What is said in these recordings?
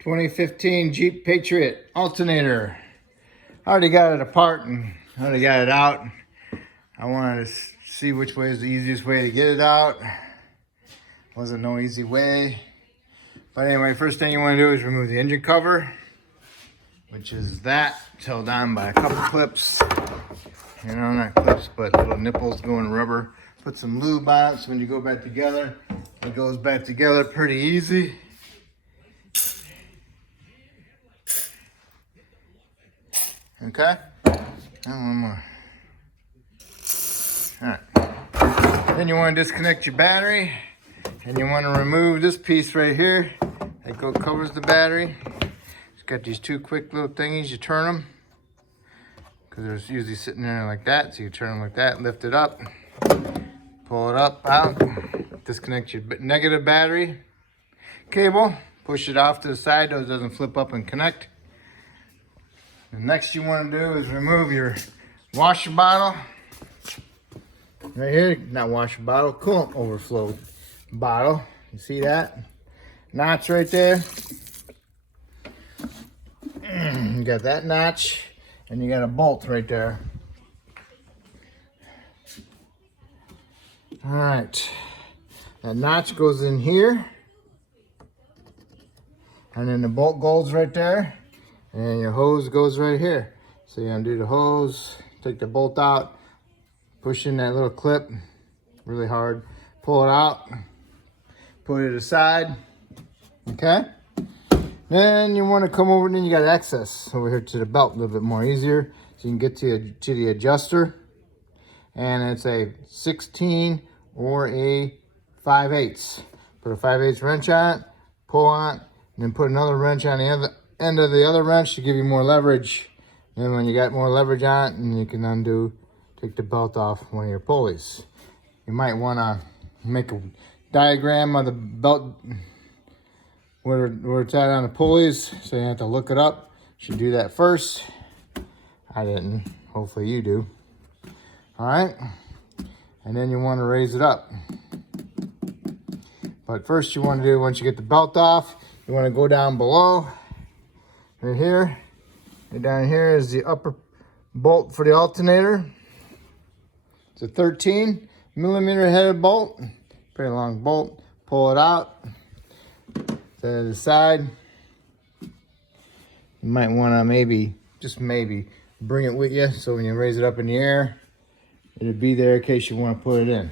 2015 Jeep Patriot Alternator. I already got it apart and already got it out. I wanted to see which way is the easiest way to get it out. Wasn't no easy way. But anyway, first thing you want to do is remove the engine cover, which is that, held on by a couple clips. You know, not clips, but little nipples going rubber. Put some lube on it so when you go back together, it goes back together pretty easy. Okay, and one more. All right, then you want to disconnect your battery, and you want to remove this piece right here that covers the battery. It's got these two quick little thingies. You turn them because they're usually sitting there like that, so you turn them like that, lift it up, pull it up, out, disconnect your negative battery cable, push it off to the side so it doesn't flip up and connect. The next you want to do is remove your washer bottle. Right here, not washer bottle, coolant overflow bottle. You see that? Notch right there. You got that notch, and you got a bolt right there. All right, that notch goes in here, and then the bolt goes right there. And your hose goes right here. So you undo the hose, take the bolt out, push in that little clip really hard, pull it out, put it aside, okay? Then you want to come over, and then you got access over here to the belt a little bit more easier. So you can get to the adjuster, and it's a 16 or a 5/8. Put a 5/8 wrench on it, pull on it, and then put another wrench on the other end of the other wrench to give you more leverage. And when you got more leverage on it, and you can take the belt off one of your pulleys. You might want to make a diagram of the belt where it's at on the pulleys, so you have to look it up. You should do that first. I didn't. Hopefully you do. All right, and then you want to raise it up. But first you want to do, once you get the belt off, you want to go down below. Right here, and down here is the upper bolt for the alternator. It's a 13 millimeter headed bolt, pretty long bolt. Pull it out, set it aside. You might want to just maybe, bring it with you so when you raise it up in the air, it'll be there in case you want to put it in.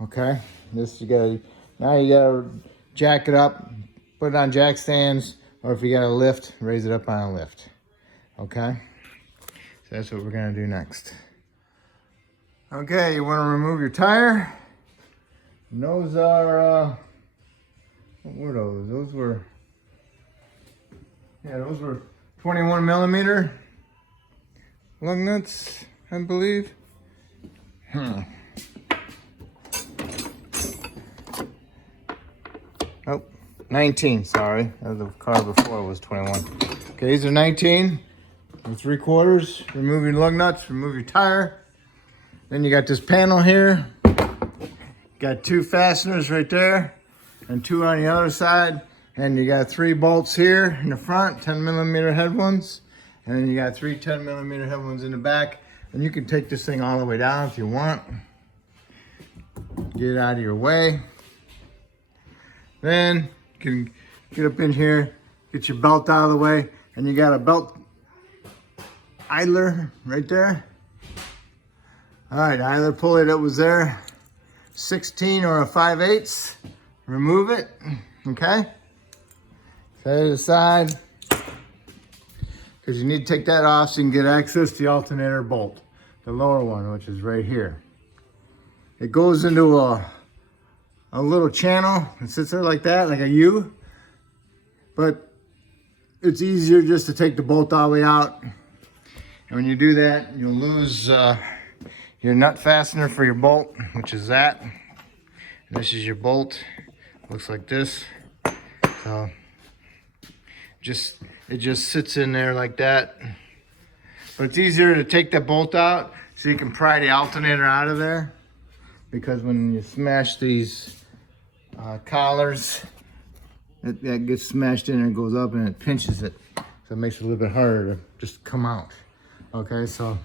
Okay, now you gotta jack it up, put it on jack stands. Or if you got a lift, raise it up on a lift. Okay? So that's what we're gonna do next. Okay, you wanna remove your tire. And those are, what were those? Those were 21 millimeter lug nuts, I believe. Oh. 19, sorry. The car before was 21. Okay, these are 19 and 3/4. Remove your lug nuts, remove your tire. Then you got this panel here. Got 2 fasteners right there and 2 on the other side. And you got 3 bolts here in the front, 10 millimeter head ones. And then you got 3 10 millimeter head ones in the back. And you can take this thing all the way down if you want. Get it out of your way. Then you can get up in here, get your belt out of the way, and you got a belt idler right there. All right, idler pulley that was there, 16 or a 5/8. Remove it, okay? Set it aside, because you need to take that off so you can get access to the alternator bolt, the lower one, which is right here. It goes into a little channel. It sits there like that, like a U. But it's easier just to take the bolt all the way out. And when you do that, you'll lose your nut fastener for your bolt, which is that. And this is your bolt. Looks like this. So it just sits in there like that. But it's easier to take that bolt out so you can pry the alternator out of there. Because when you smash these collars, that gets smashed in and goes up and it pinches it. So it makes it a little bit harder to just come out. Okay, so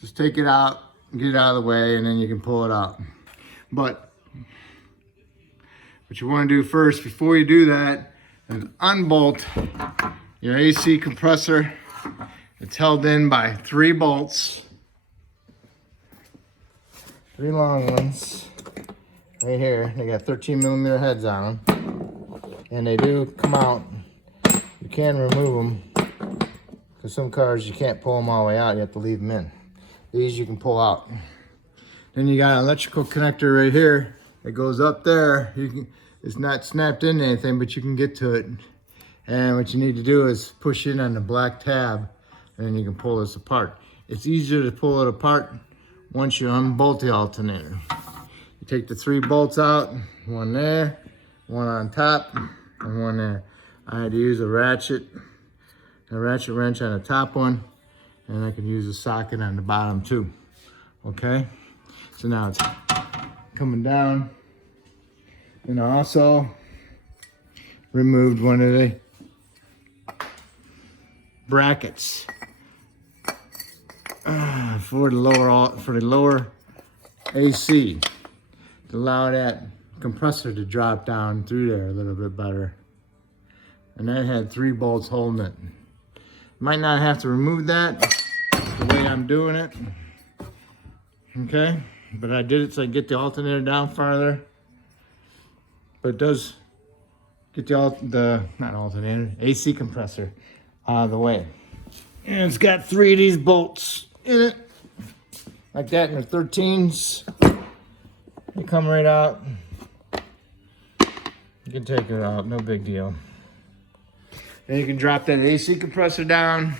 just take it out, get it out of the way, and then you can pull it out. But what you want to do first, before you do that, is unbolt your AC compressor. It's held in by 3 bolts, 3 long ones, right here. They got 13mm heads on them, and they do come out. You can remove them, because some cars you can't pull them all the way out, you have to leave them in. These you can pull out. Then you got an electrical connector right here that goes up there. It's not snapped into anything, but you can get to it. And what you need to do is push in on the black tab, and then you can pull this apart. It's easier to pull it apart once you unbolt the alternator. You take the 3 bolts out, one there, one on top, and one there. I had to use a ratchet wrench on the top one, and I can use a socket on the bottom too. Okay, so now it's coming down. And I also removed one of the brackets for the lower AC, to allow that compressor to drop down through there a little bit better. And that had 3 bolts holding it. Might not have to remove that the way I'm doing it. Okay, but I did it so I get the alternator down farther. But it does get the AC compressor out of the way. And it's got 3 of these bolts in it, like that, and they're 13s. They come right out. You can take it out, no big deal. Then you can drop that AC compressor down,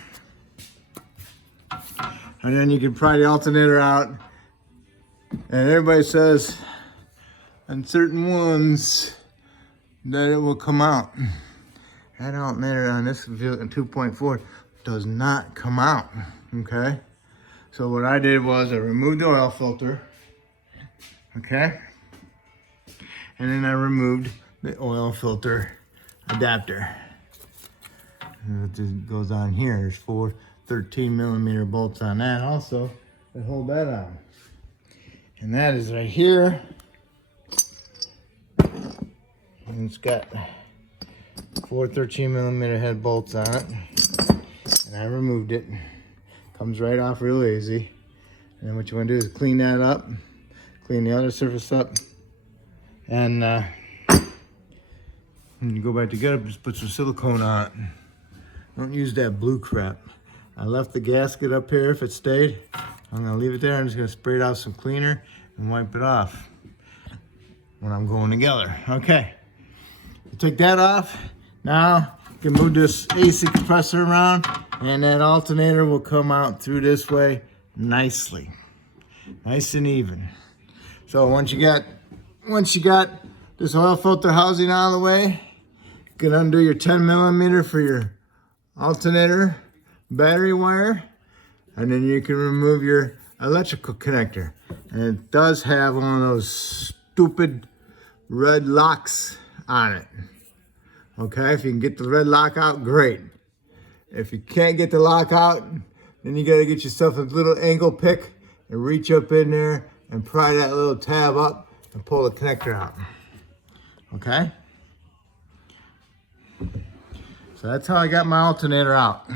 and then you can pry the alternator out. And everybody says on certain ones that it will come out. That alternator on this vehicle 2.4 does not come out. Okay, so what I did was I removed the oil filter. Okay, and then I removed the oil filter adapter. And it goes on here. There's 4 13mm bolts on that also that hold that on. And that is right here. And it's got 4 13mm head bolts on it. And I removed it. Comes right off real easy. And then what you want to do is clean that up. Clean the other surface up. And when you go back together, just put some silicone on it. Don't use that blue crap. I left the gasket up here if it stayed. I'm gonna leave it there. I'm just gonna spray it out some cleaner and wipe it off when I'm going together. Okay, take that off. Now you can move this AC compressor around, and that alternator will come out through this way nicely, nice and even. So once you got this oil filter housing out of the way, you can undo your 10mm for your alternator battery wire, and then you can remove your electrical connector. And it does have one of those stupid red locks on it. Okay, if you can get the red lock out, great. If you can't get the lock out, then you gotta get yourself a little angle pick and reach up in there and pry that little tab up and pull the connector out. Okay? So that's how I got my alternator out.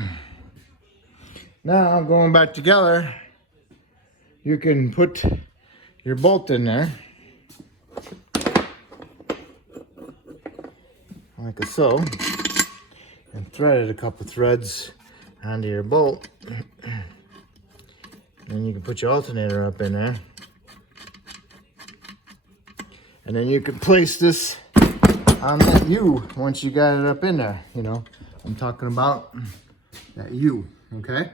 Now, going back together, you can put your bolt in there, like so, and thread it a couple threads onto your bolt. Then you can put your alternator up in there. And then you can place this on that U once you got it up in there. You know, I'm talking about that U, okay?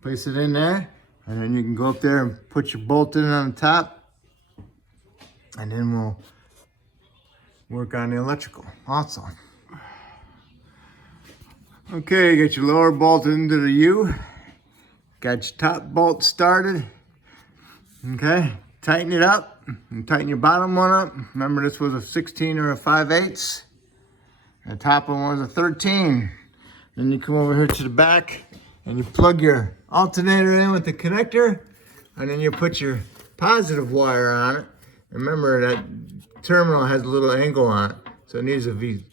Place it in there, and then you can go up there and put your bolt in on the top, and then we'll work on the electrical also. Okay, get your lower bolt into the U. Got your top bolt started. Okay, tighten it up and tighten your bottom one up. Remember, this was a 16 or a 5/8. The top one was a 13. Then you come over here to the back and you plug your alternator in with the connector, and then you put your positive wire on it. Remember, that terminal has a little angle on it, so it needs to be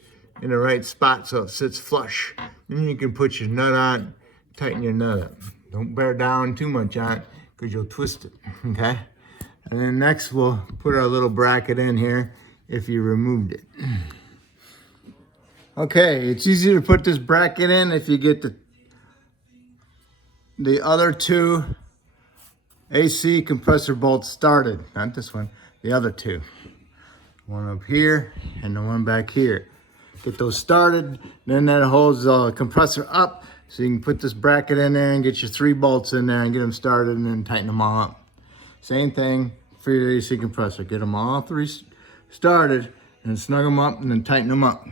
in the right spot so it sits flush. Then you can put your nut on, tighten your nut up. Don't bear down too much on it because you'll twist it, okay? And then next we'll put our little bracket in here if you removed it. Okay, it's easy to put this bracket in if you get the other two AC compressor bolts started. Not this one, the other two. One up here and the one back here. Get those started, then that holds the compressor up, so you can put this bracket in there and get your 3 bolts in there and get them started and then tighten them all up. Same thing for your AC compressor. Get them all 3 started and snug them up and then tighten them up.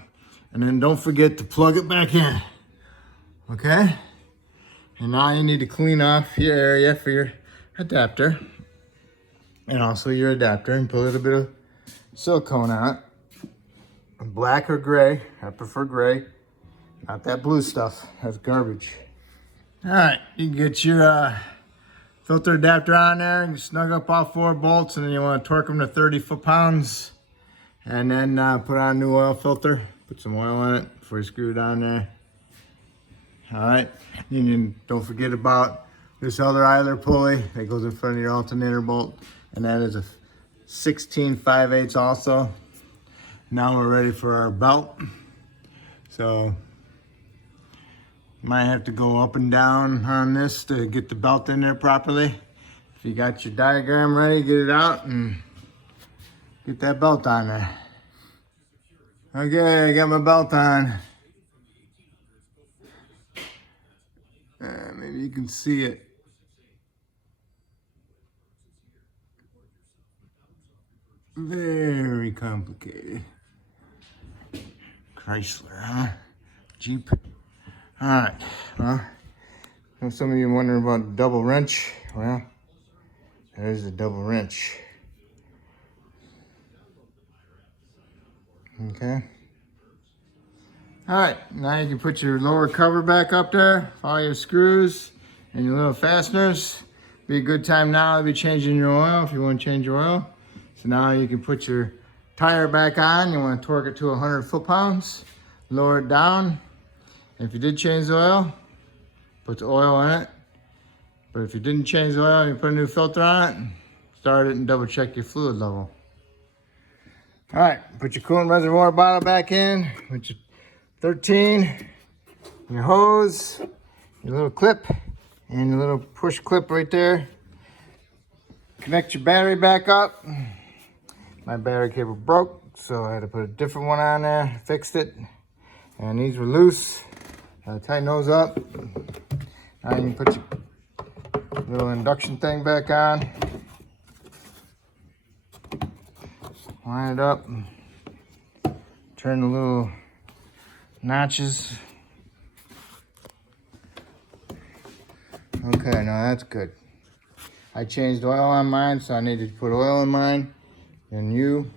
And then don't forget to plug it back in, okay? And now you need to clean off your area for your adapter and also your adapter and put a little bit of silicone on it. Black or gray. I prefer gray. Not that blue stuff. That's garbage. All right, you get your filter adapter on there and snug up all 4 bolts, and then you want to torque them to 30 foot-pounds. And then put on a new oil filter. Put some oil in it before you screw it on there. All right, and then don't forget about this other idler pulley that goes in front of your alternator bolt, and that is a 16 5/8 also. Now we're ready for our belt. So might have to go up and down on this to get the belt in there properly. If you got your diagram ready, get it out and get that belt on there. Okay, I got my belt on. Maybe you can see it. Very complicated. Chrysler, huh? Jeep. All right, well, if some of you are wondering about the double wrench, well, there's the double wrench. Okay. All right, now you can put your lower cover back up there, all your screws and your little fasteners. Be a good time now to be changing your oil if you want to change your oil. So now you can put your tire back on. You want to torque it to 100 foot-pounds, lower it down. If you did change the oil, put the oil in it. But if you didn't change the oil, you put a new filter on it, start it and double check your fluid level. All right, put your coolant reservoir bottle back in with your 13, your hose, your little clip, and your little push clip right there. Connect your battery back up. My battery cable broke, so I had to put a different one on there, fixed it. And these were loose. Tighten those up. Now you can put your little induction thing back on. Line it up. Turn the little notches. Okay, now that's good. I changed oil on mine, so I needed to put oil in mine. And you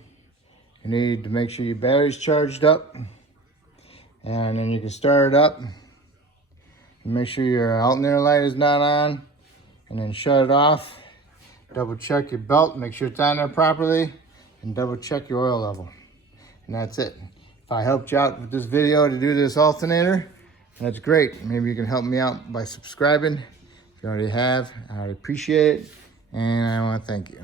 need to make sure your battery's charged up. And then you can start it up. And make sure your alternator light is not on. And then shut it off. Double check your belt, make sure it's on there properly. And double check your oil level. And that's it. If I helped you out with this video to do this alternator, that's great. Maybe you can help me out by subscribing. If you already have, I'd appreciate it. And I want to thank you.